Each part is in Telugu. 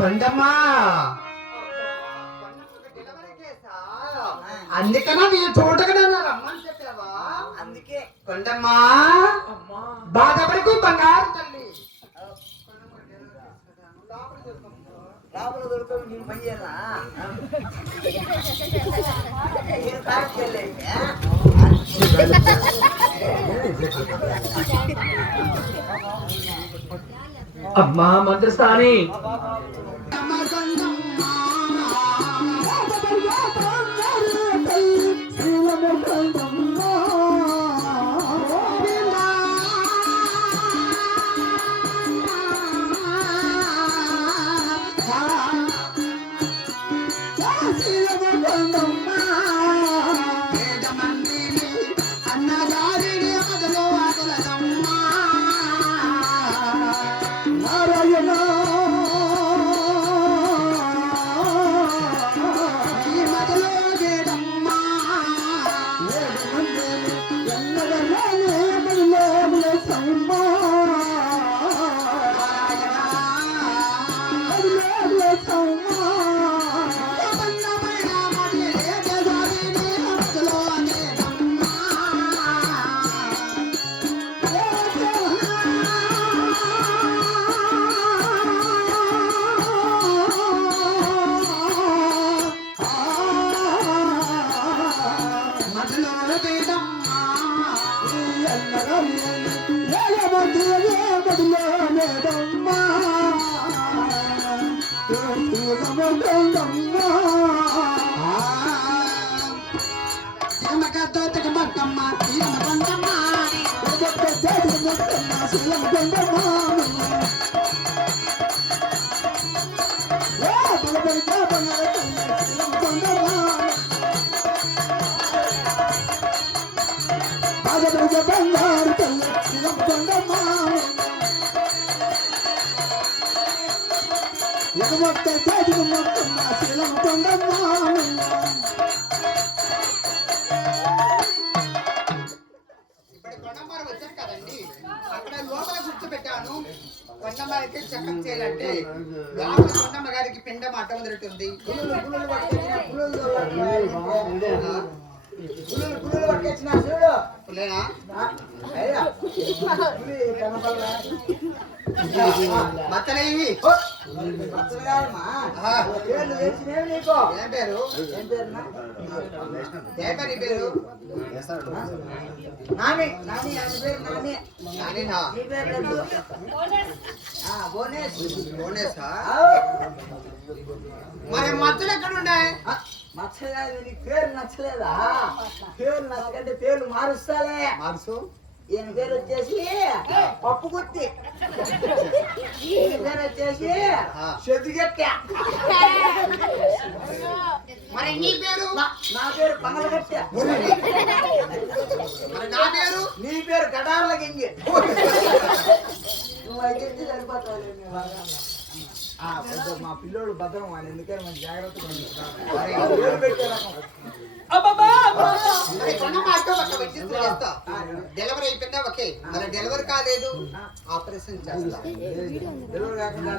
కొండమ్మా అందుకనా నేను చూడకనా రమ్మని చెప్పావా? అందుకే కొండమ్మా బాధపడకు బంగారు తల్లి. లోపల దొరకవు నేను పని చేయాలా? నేను తాగట్లేదు. అమ్మా మంత్రస్థాని కొండమ్మకి చక్కం చేయాలంటే లోపల కొండమ్మ గారికి పిండం అడ్డం వదిలిటుంది. మచ్చలేవి ఏం పేరు? నాని నాని ఆయన పేరు నాని. నానినా? నీ పేరు బోనేస్. బోనేసా? మరి మచ్చలు ఎక్కడ ఉన్నాయి? మచ్చలేదు. నీ పేరు నచ్చలేదా? పేరు నచ్చకంటే పేర్లు మారుస్తాలే. మార్సు. ఈయన పేరు వచ్చేసి పప్పు గుత్తి. ఈయన పేరు వచ్చేసి చెదుగట్ట. మరి నీ పేరు? నా పేరు పంగలగట్ట. మరి నా పేరు? నీ పేరు గడార్ల గింగి. నువ్వు అయితే సరిపోతావు. మా పిల్లోడు భద్రం అని ఎందుకని మంచి జాగ్రత్తగా డెలివరీ అయిపోయిందా? ఓకే. మరి డెలివరీ కాలేదు, ఆపరేషన్ చేస్తా. డెలివరీ కాకుండా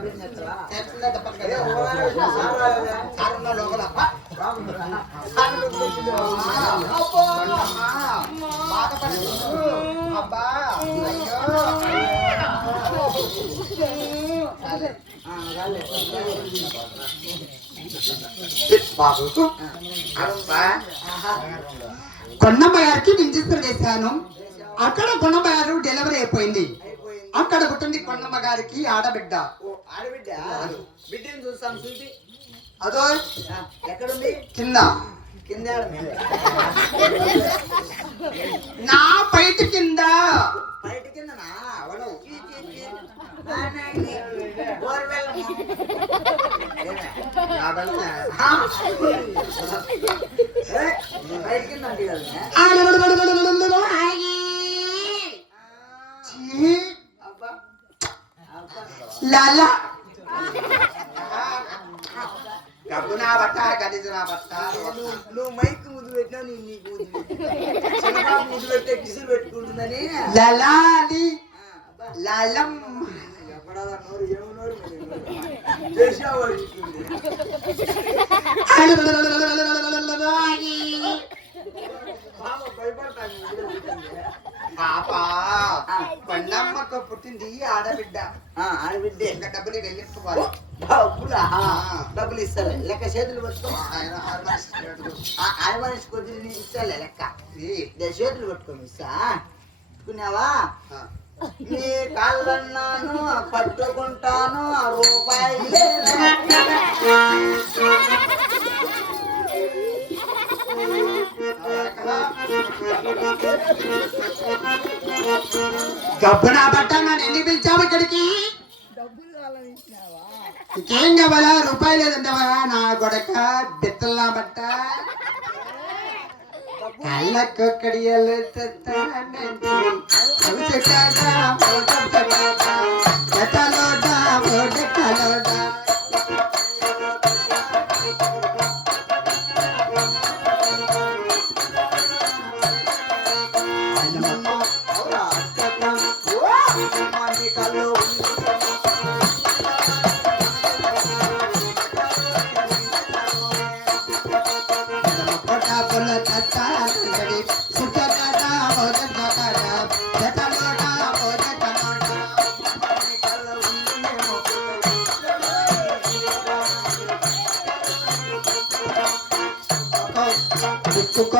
చేస్తుందా తప్పదు కదా సార్ ఉన్న లోపల బాధపడదు. అబ్బా కొండమ్మ గారికి రిజిస్టర్ చేశాను. అక్కడ కొండమ్మ గారు డెలివరీ అయిపోయింది. అక్కడ పుట్టింది కొండమ్మ గారికి ఆడబిడ్డ. ఆడబిడ్డ బిడ్డని చూస్తాను. చూపి. అదో ఎక్కడుంది? కింద. కింద నా బయట కింద. బయట కిందనా? అవును. బయట కింద అంటే కదా. లాలా డబ్బు నా బట్ట, గది నా బట్ట. నువ్వు మైక్ ముద్దు పెట్టినా నీకు చిన్నపాప ముద్దు పెట్టే కిసులు పెట్టుకుంటుందని. లలాలి లలం కొడాల నోరు ఏమో నోరు చేసావు ఇస్తుంది. బాబా భయపడతాను పాప కొండమ్మకు పుట్టింది ఆడబిడ్డ. ఆడబిడ్డే ఇంకా డబ్బులు వెళ్ళిపోవాలి. డబ్బులా డబ్బులు ఇస్తాలే లెక్క చేతులు పట్టుకో. ఆయన ఆయన మనిషి కొద్ది నీకు ఇస్తాలే లెక్క చేతులు పట్టుకొని ఇస్తా పట్టుకున్నావా నీ కాళ్ళన్నాను పట్టుకుంటాను రూపాయి గబ్బున బట్ట నన్ను ఎందుకు పిలిచావు ఇక్కడికి? డబ్బులు కావాలని ఇచ్చినావా ఇంకేం కావాలా? రూపాయి లేదంటావా నా కొడక బిత్తల్లా బట్ట కళ్ళకు కడియలు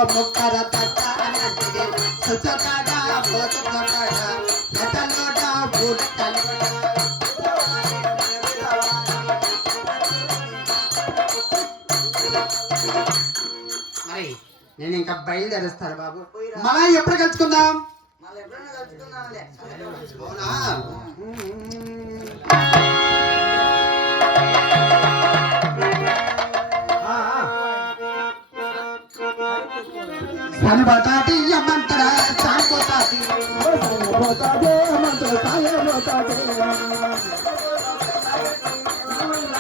ముక్కర మరి నేను ఇంకా బయలుదేరుస్తాను బాబు. మళ్ళా ఎప్పుడు కలుసుకుందాం? మళ్ళీ ఎప్పుడైనా కలుసుకుందాంలే. అవునా? సన్ బటాటి